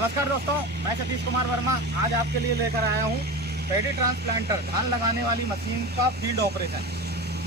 नमस्कार दोस्तों, मैं सतीश कुमार वर्मा आज आपके लिए लेकर आया हूँ पैडी ट्रांसप्लांटर धान लगाने वाली मशीन का फील्ड ऑपरेशन।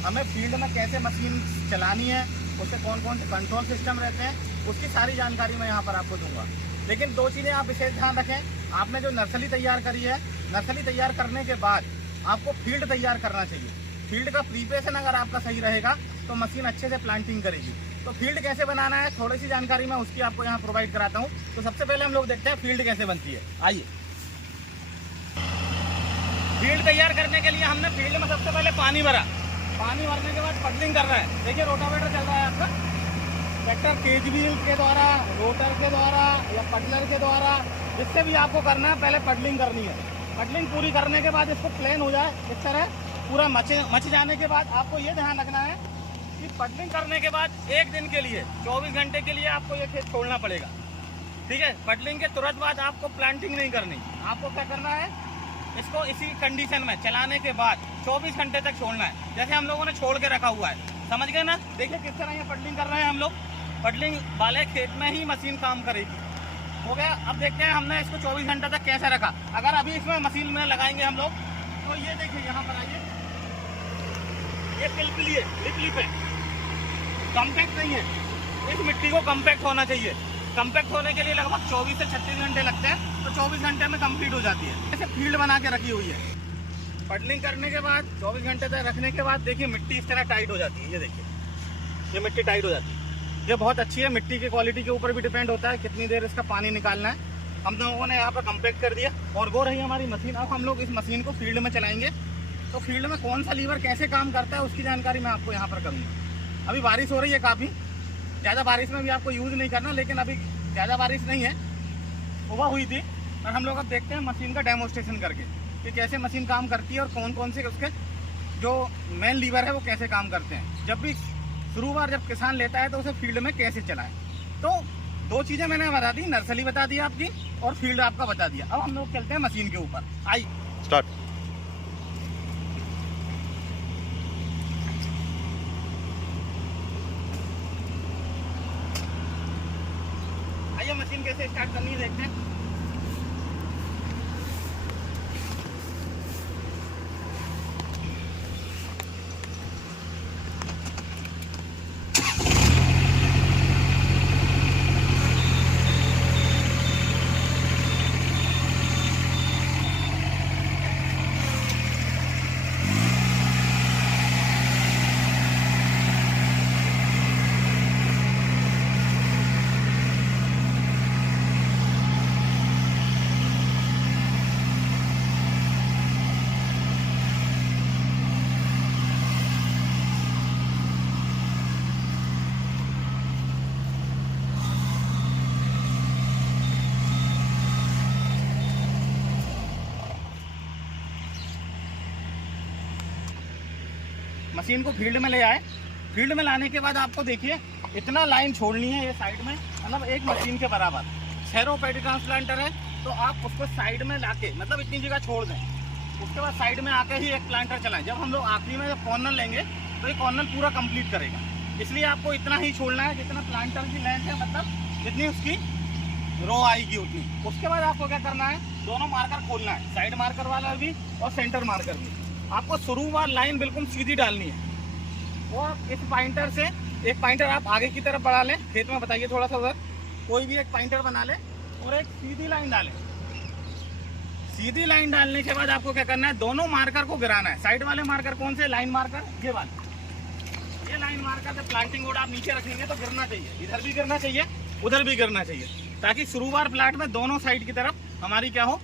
हमें फील्ड में कैसे मशीन चलानी है, उससे कौन कौन से कंट्रोल सिस्टम रहते हैं, उसकी सारी जानकारी मैं यहाँ पर आपको दूंगा। लेकिन दो चीज़ें आप विशेष ध्यान रखें। आपने जो नर्सरी तैयार करी है, नर्सरी तैयार करने के बाद आपको फील्ड तैयार करना चाहिए। फील्ड का प्रिपरेशन अगर आपका सही रहेगा तो मशीन अच्छे से प्लांटिंग करेगी। तो फील्ड कैसे बनाना है, थोड़ी सी जानकारी मैं उसकी आपको यहाँ प्रोवाइड कराता हूँ। तो सबसे पहले हम लोग देखते हैं फील्ड कैसे बनती है। आइए, फील्ड तैयार करने के लिए हमने फील्ड में सबसे पहले पानी भरा। पानी भरने के बाद पडलिंग कर रहा है। देखिए रोटावेटर चल रहा है आपका, ट्रैक्टर केज व्हील के द्वारा, रोटर के द्वारा या पडलर के द्वारा, जिससे भी आपको करना है पहले पडलिंग करनी है। पडलिंग पूरी करने के बाद इसको प्लेन हो जाए, इस तरह पूरा मच जाने के बाद आपको ये ध्यान रखना है कि पडलिंग करने के बाद एक दिन के लिए 24 घंटे के लिए आपको ये खेत छोड़ना पड़ेगा। ठीक है, पडलिंग के तुरंत बाद आपको प्लांटिंग नहीं करनी। आपको क्या करना है, इसको इसी कंडीशन में चलाने के बाद 24 घंटे तक छोड़ना है, जैसे हम लोगों ने छोड़ के रखा हुआ है। समझ गए ना? देखिए किस तरह ये पडलिंग कर रहे हैं हम लोग। पडलिंग वाले खेत में ही मशीन काम करेगी। हो गया। अब देखते हैं हमने इसको 24 घंटे तक कैसे रखा। अगर अभी इसमें मशीन में लगाएंगे हम लोग, तो ये देखिए यहाँ पर आइए, ये पिलपिली है, लिप है, कम्पैक्ट नहीं है। इस मिट्टी को कम्पैक्ट होना चाहिए। कम्पैक्ट होने के लिए लगभग 24 से 36 घंटे लगते हैं, तो 24 घंटे में कंप्लीट हो जाती है। ऐसे फील्ड बना के रखी हुई है। पडलिंग करने के बाद 24 घंटे तक रखने के बाद देखिए मिट्टी इस तरह टाइट हो जाती है। ये देखिए, ये मिट्टी टाइट हो जाती है। ये बहुत अच्छी है। मिट्टी की क्वालिटी के ऊपर भी डिपेंड होता है कितनी देर इसका पानी निकालना है। हम लोगों ने यहाँ पर कम्पैक्ट कर दिया और वो रही हमारी मशीन। अब हम लोग इस मशीन को फील्ड में चलाएंगे। तो फील्ड में कौन सा लीवर कैसे काम करता है उसकी जानकारी मैं आपको यहाँ पर करूँगा। अभी बारिश हो रही है काफ़ी, ज़्यादा बारिश में भी आपको यूज़ नहीं करना, लेकिन अभी ज़्यादा बारिश नहीं है, सुबह हुई थी। और हम लोग अब देखते हैं मशीन का डेमोस्ट्रेशन करके कि कैसे मशीन काम करती है और कौन कौन से उसके जो मेन लीवर है वो कैसे काम करते हैं। जब भी शुरुआत जब किसान लेता है तो उसे फील्ड में कैसे चलाएं। तो दो चीज़ें मैंने बता दी, नर्सरी बता दी आपकी और फील्ड आपका बता दिया। अब हम लोग चलते हैं मशीन के ऊपर। आइए स्टार्ट। आइए मशीन कैसे स्टार्ट करनी है देखते हैं। मशीन को फील्ड में ले आए। फील्ड में लाने के बाद आपको देखिए इतना लाइन छोड़नी है ये साइड में, मतलब एक मशीन के बराबर। सैरो पैडी ट्रांसप्लांटर है तो आप उसको साइड में लाके मतलब इतनी जगह छोड़ दें। उसके बाद साइड में आके ही एक प्लांटर चलाएं। जब हम लोग आखिरी में जब कॉर्नर लेंगे तो ये कॉर्नर पूरा कंप्लीट करेगा। इसलिए आपको इतना ही छोड़ना है जितना प्लांटर की लेंथ है, मतलब जितनी उसकी रो आएगी उतनी। उसके बाद आपको क्या करना है, दोनों मार्कर खोलना है, साइड मार्कर वाला भी और सेंटर मार्कर भी। आपको शुरुआत लाइन बिल्कुल सीधी डालनी है। और इस पॉइंटर से एक पॉइंटर आप आगे की तरफ बढ़ा लें, खेत में बताइए थोड़ा सा उधर, कोई भी एक पॉइंटर बना लें और एक सीधी लाइन डालें। सीधी लाइन डालने के बाद आपको क्या करना है, दोनों मार्कर को गिराना है। साइड वाले मार्कर कौन से, लाइन मार्कर ये वाले। ये लाइन मार्कर से प्लांटिंग बोर्ड आप नीचे रखेंगे तो गिरना चाहिए, इधर भी गिरना चाहिए उधर भी गिरना चाहिए, ताकि शुरुआत प्लाट में दोनों साइड की तरफ हमारी क्या हो,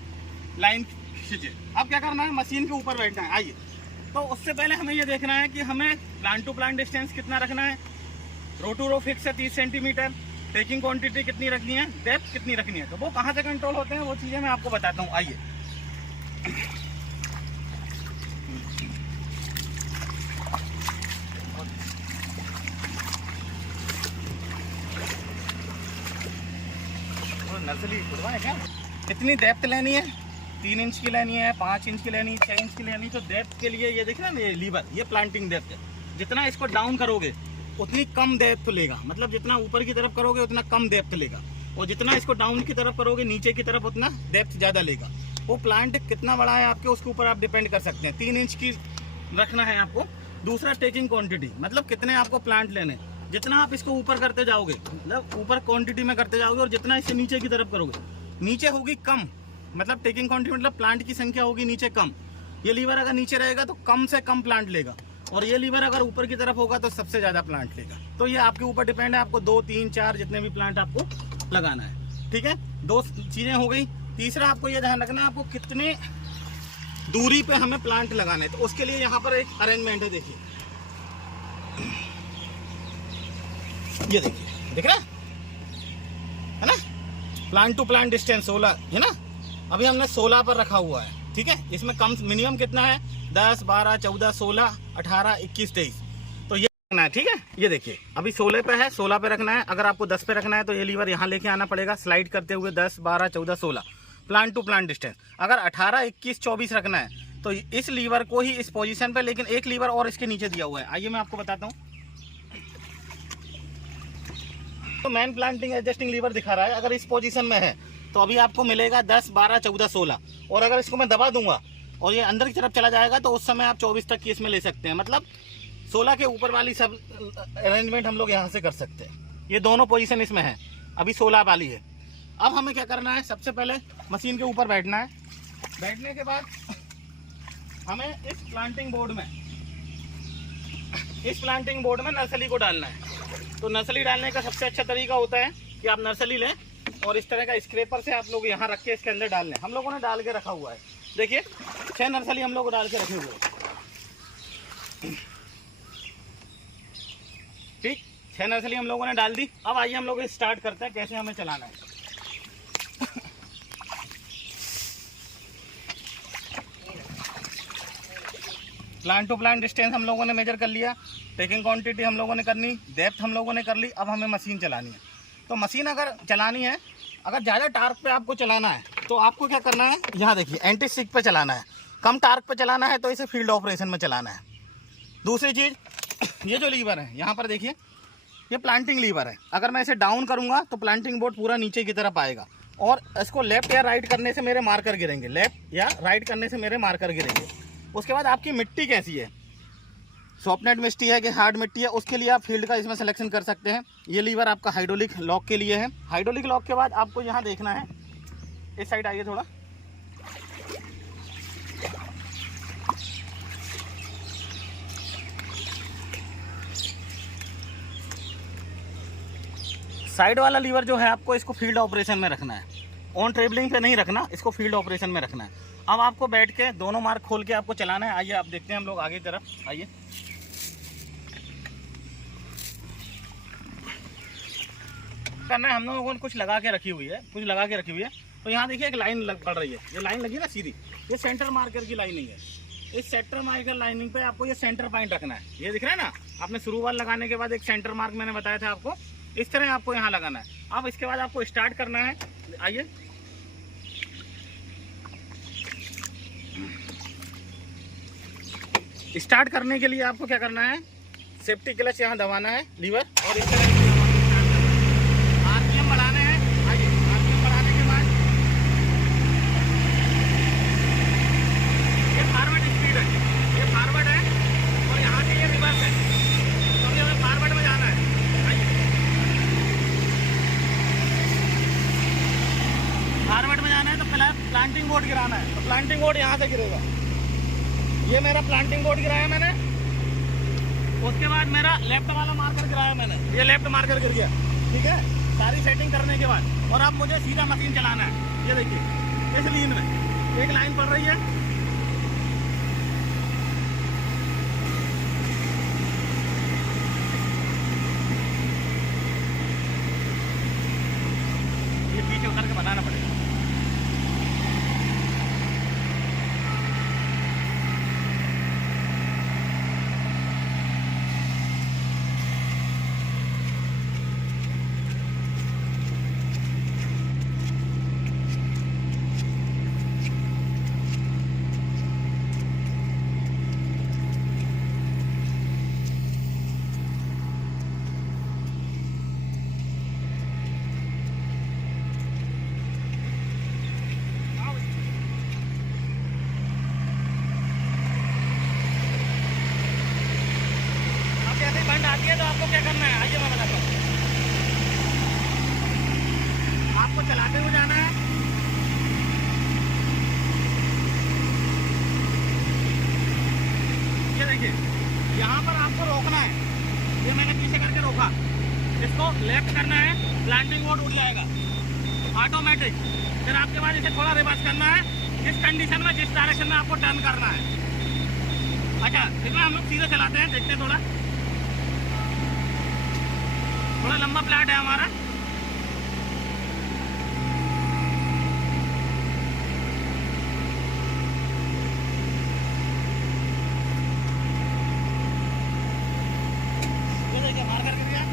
लाइन खींचे। अब क्या करना है, मशीन के ऊपर बैठना है। आइए, तो उससे पहले हमें ये देखना है कि हमें प्लांट टू प्लांट डिस्टेंस कितना रखना है। रो टू रो फिक्स है 30 सेंटीमीटर। टेकिंग क्वांटिटी कितनी रखनी है, डेप्थ कितनी रखनी है, तो वो कहाँ से कंट्रोल होते हैं वो चीज़ें मैं आपको बताता हूँ। आइए, नर्सरी खुदवाए क्या, कितनी डेप्थ लेनी है, 3 इंच की लेनी है, 5 इंच की लेनी है, 6 इंच की लेनी। तो डेप्थ के लिए ये देखिए ना, ये लीवर, ये प्लांटिंग डेप्थ है। जितना इसको डाउन करोगे उतनी कम डेप्थ लेगा, मतलब जितना ऊपर की तरफ करोगे उतना कम डेप्थ लेगा। और जितना इसको डाउन की तरफ करोगे नीचे की तरफ उतना डेप्थ ज़्यादा लेगा। वो प्लांट कितना बड़ा है आपके उसके ऊपर आप डिपेंड कर सकते हैं। 3 इंच की रखना है आपको। दूसरा टेकिंग क्वांटिटी, मतलब कितने आपको प्लांट लेने। जितना आप इसको ऊपर करते जाओगे, मतलब ऊपर क्वांटिटी में करते जाओगे, और जितना इससे नीचे की तरफ करोगे, नीचे होगी कम, मतलब टेकिंग क्वांटिटी मतलब प्लांट की संख्या होगी नीचे कम। ये लीवर अगर नीचे रहेगा तो कम से कम प्लांट लेगा, और ये लीवर अगर ऊपर की तरफ होगा तो सबसे ज़्यादा प्लांट लेगा। तो ये आपके ऊपर डिपेंड है, आपको 2, 3, 4 जितने भी प्लांट आपको लगाना है। ठीक है, 2 चीज़ें हो गई। तीसरा आपको ये ध्यान रखना है आपको कितने दूरी पे हमें प्लांट लगाना है। तो उसके लिए यहाँ पर एक अरेंजमेंट है, देखिए, ये देखिए, दिख रहा है ना, प्लांट टू प्लांट डिस्टेंस 16 है ना। अभी हमने 16 पर रखा हुआ है। ठीक है, इसमें कम मिनिमम कितना है, 10, 12, 14, 16, 18, 21, 23, तो ये रखना है। ठीक है, ये देखिए अभी 16 पे है, 16 पे रखना है। अगर आपको 10 पे रखना है तो ये लीवर यहाँ लेके आना पड़ेगा स्लाइड करते हुए, 10, 12, 14, 16 प्लांट टू प्लांट डिस्टेंस। अगर 18, 21, 24 रखना है तो इस लीवर को ही इस पोजीशन पे, लेकिन एक लीवर और इसके नीचे दिया हुआ है। आइए मैं आपको बताता हूँ। तो मैन प्लांटिंग एडजस्टिंग लीवर दिखा रहा है, अगर इस पोजीशन में है तो अभी आपको मिलेगा 10, 12, 14, 16, और अगर इसको मैं दबा दूंगा और ये अंदर की तरफ चला जाएगा तो उस समय आप 24 तक की इसमें ले सकते हैं। मतलब 16 के ऊपर वाली सब अरेंजमेंट हम लोग यहाँ से कर सकते हैं। ये दोनों पोजीशन इसमें है, अभी 16 वाली है। अब हमें क्या करना है, सबसे पहले मशीन के ऊपर बैठना है। बैठने के बाद हमें इस प्लांटिंग बोर्ड में नर्सरी को डालना है। तो नर्सरी डालने का सबसे अच्छा तरीका होता है कि आप नर्सरी लें और इस तरह का स्क्रैपर से आप लोग यहाँ रख के इसके अंदर डाल लें। हम लोगों ने डाल के रखा हुआ है, देखिए 6 नर्सरी हम लोग डाल के रखे हुए हैं। ठीक, 6 नर्सरी हम लोगों ने डाल दी। अब आइए हम लोग स्टार्ट करते हैं कैसे हमें चलाना है। प्लांट टू प्लांट डिस्टेंस हम लोगों ने मेजर कर लिया, टेकिंग क्वांटिटी हम लोगों ने करनी, डेप्थ हम लोगों ने कर ली। अब हमें मशीन चलानी है। तो मशीन अगर चलानी है, अगर ज़्यादा टार्क पे आपको चलाना है तो आपको क्या करना है, यहाँ देखिए एंटी स्टिक पे चलाना है। कम टार्क पे चलाना है तो इसे फील्ड ऑपरेशन में चलाना है। दूसरी चीज़, ये जो लीवर है यहाँ पर देखिए, ये प्लांटिंग लीवर है। अगर मैं इसे डाउन करूँगा तो प्लांटिंग बोर्ड पूरा नीचे की तरफ आएगा, और इसको लेफ्ट या राइट करने से मेरे मार्कर गिरेंगे, लेफ्ट या राइट करने से मेरे मार्कर गिरेंगे। उसके बाद आपकी मिट्टी कैसी है, सॉफ्टनेट मिट्टी है कि हार्ड मिट्टी है, उसके लिए आप फील्ड का इसमें सिलेक्शन कर सकते हैं। ये लीवर आपका हाइड्रोलिक लॉक के लिए है। हाइड्रोलिक लॉक के बाद आपको यहाँ देखना है, इस साइड आइए थोड़ा, साइड वाला लीवर जो है आपको इसको फील्ड ऑपरेशन में रखना है, ऑन ट्रेवलिंग पे नहीं रखना, इसको फील्ड ऑपरेशन में रखना है। अब आपको बैठ के दोनों मार्क खोल के आपको चलाना है। आइए आप देखते हैं हम लोग आगे की तरफ, आइए। करना है, हम लोगों ने कुछ लगा के रखी हुई है, तो यहाँ देखिए एक लाइन पड़ रही है, ये लाइन लगी है ना सीधी, ये सेंटर मार्कर की लाइनिंग है। इस सेंटर मार्कर लाइनिंग पे आपको ये सेंटर पॉइंट रखना है। ये दिख रहा है ना, आपने शुरू वाल लगाने के बाद एक सेंटर मार्क मैंने बताया था आपको, इस तरह आपको यहाँ लगाना है। अब इसके बाद आपको स्टार्ट करना है। आइए, स्टार्ट करने के लिए आपको क्या करना है, सेफ्टी क्लच यहाँ दबाना है लीवर, और इस तरह आरपीएम बढ़ाने हैं। आइए, आरपीएम बढ़ाने के बाद ये फॉरवर्ड स्पीड है, ये फॉरवर्ड है, और यहाँ से ये रिवर्स है, तो अभी हमें फॉरवर्ड में जाना है। आइए, फॉरवर्ड में जाना है तो पहले प्लांटिंग बोर्ड गिराना है। तो प्लांटिंग बोर्ड यहाँ से गिरेगा, ये मेरा प्लांटिंग बोर्ड गिराया मैंने, उसके बाद मेरा लेफ्ट वाला मार्कर गिराया मैंने, ये लेफ्ट मार्कर गिर गया। ठीक है, सारी सेटिंग करने के बाद और अब मुझे सीधा मशीन चलाना है। ये देखिए इस लाइन में एक लाइन पड़ रही है, ये पीछे उतर के बनाना पड़ेगा। तो आपको क्या करना है, आइए मैं बताता हूँ। आपको चलाते हुए जाना है, ये देखिए यहाँ पर आपको रोकना है। ये मैंने पीछे करके रोका, इसको लेफ्ट करना है, प्लांटिंग बोर्ड उड़ जाएगा ऑटोमेटिक। फिर आपके बाद इसे थोड़ा रिवर्स करना है, जिस कंडीशन में, जिस डायरेक्शन में आपको टर्न करना है। अच्छा, इसमें हम लोग सीधे चलाते हैं, देखते हैं। थोड़ा लंबा प्लाट है हमारा। ये देखिए मार करके दिया।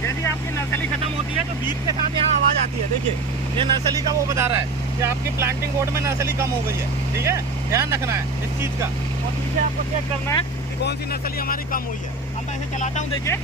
जैसे आपकी नर्सरी खत्म होती है तो बीट के साथ यहाँ आवाज आती है। देखिए ये नर्सरी का वो बता रहा है कि आपकी प्लांटिंग बोर्ड में नर्सरी कम हो गई है। ठीक है, ध्यान रखना है इस चीज़ का। और पीछे आपको चेक करना है कि कौन सी नर्सरी हमारी कम हुई है। अब मैं इसे चलाता हूँ, देखिए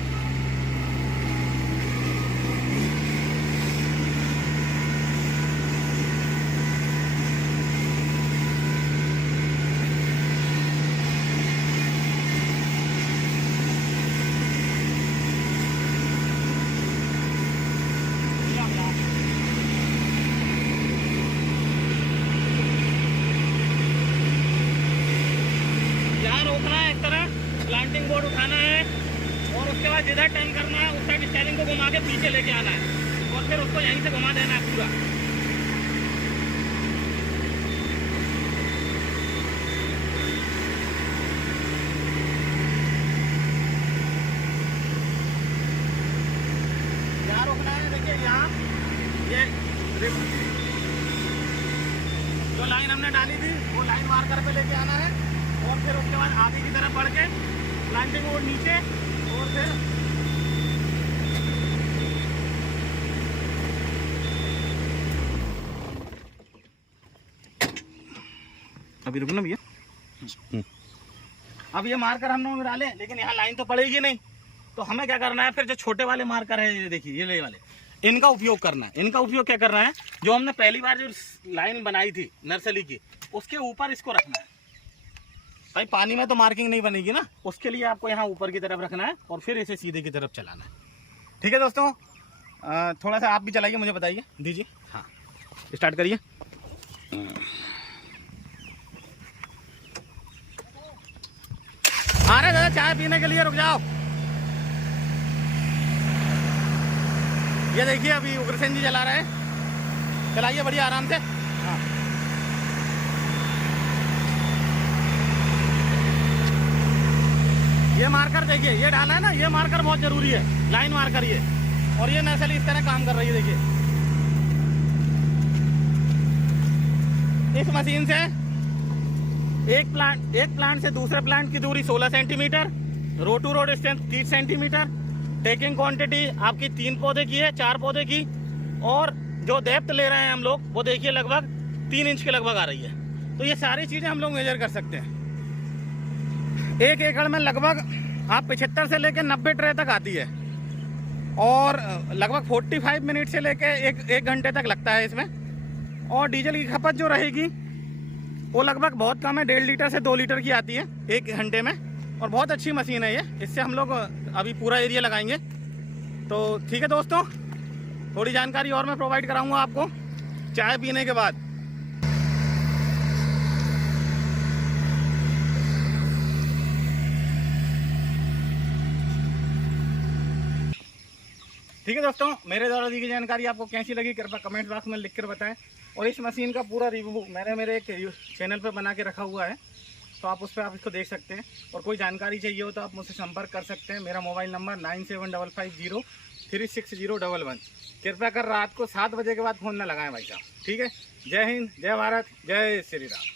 प्लांटिंग बोर्ड उठाना है और उसके बाद जिधर टर्न करना है उस साइड स्टीयरिंग को घुमा के पीछे लेके आना है और फिर उसको यहीं से घुमा देना है पूरा। यहाँ रोकना है। देखिए यहाँ ये जो लाइन हमने डाली थी वो लाइन मार्कर पे लेके आना है और फिर उसके बाद आगे की तरफ बढ़ के प्लांटिंग बोर्ड नीचे और फिर अभी रुकना भैया। अब ये मार्कर हम लोग डाले, लेकिन यहाँ लाइन तो पड़ेगी नहीं, तो हमें क्या करना है फिर जो छोटे वाले मार्कर है, ये देखिए ये वाले, इनका उपयोग करना है। इनका उपयोग क्या करना है, जो हमने पहली बार जो लाइन बनाई थी नर्सरी की उसके ऊपर इसको रखना है। भाई पानी में तो मार्किंग नहीं बनेगी ना, उसके लिए आपको यहाँ ऊपर की तरफ रखना है और फिर इसे सीधे की तरफ चलाना है। ठीक है दोस्तों, थोड़ा सा आप भी चलाइए, मुझे बताइए, दीजिए। हाँ स्टार्ट करिए। आ रहे दादा चाय पीने के लिए, रुक जाओ। ये देखिए अभी उग्रसेन जी चला रहे हैं, चलाइए बढ़िया आराम से। हाँ ये मार्कर देखिए, ये डाला है ना, ये मार्कर बहुत जरूरी है, लाइन मार्कर ये। और ये नर्सरी इस तरह काम कर रही है। देखिए इस मशीन से एक प्लांट से दूसरे प्लांट की दूरी 16 centimetre, row to row distance 30 centimetre, taking quantity आपकी 3 पौधे की है, 4 पौधे की, और जो डेप्थ ले रहे हैं हम लोग वो देखिए लगभग 3 इंच के लगभग आ रही है। तो ये सारी चीजें हम लोग मेजर कर सकते हैं। 1 एकड़ में लगभग आप 75 से लेकर 90 ट्रे तक आती है और लगभग 45 मिनट से लेकर एक घंटे तक लगता है इसमें। और डीजल की खपत जो रहेगी वो लगभग बहुत कम है, 1.5 लीटर से 2 लीटर की आती है 1 घंटे में। और बहुत अच्छी मशीन है ये, इससे हम लोग अभी पूरा एरिया लगाएंगे। तो ठीक है दोस्तों, थोड़ी जानकारी और मैं प्रोवाइड कराऊंगा आपको चाय पीने के बाद। ठीक है दोस्तों, मेरे द्वारा दी गई जानकारी आपको कैसी लगी कृपया कमेंट बॉक्स में लिखकर बताएं। और इस मशीन का पूरा रिव्यू मैंने मेरे एक चैनल पर बना के रखा हुआ है, तो आप उस पर आप इसको देख सकते हैं। और कोई जानकारी चाहिए हो तो आप मुझसे संपर्क कर सकते हैं। मेरा मोबाइल नंबर 9755036011। कृपया कर रात को 7 बजे के बाद फ़ोन न लगाएं भाई साहब। ठीक है, जय हिंद, जय भारत, जय श्री राम।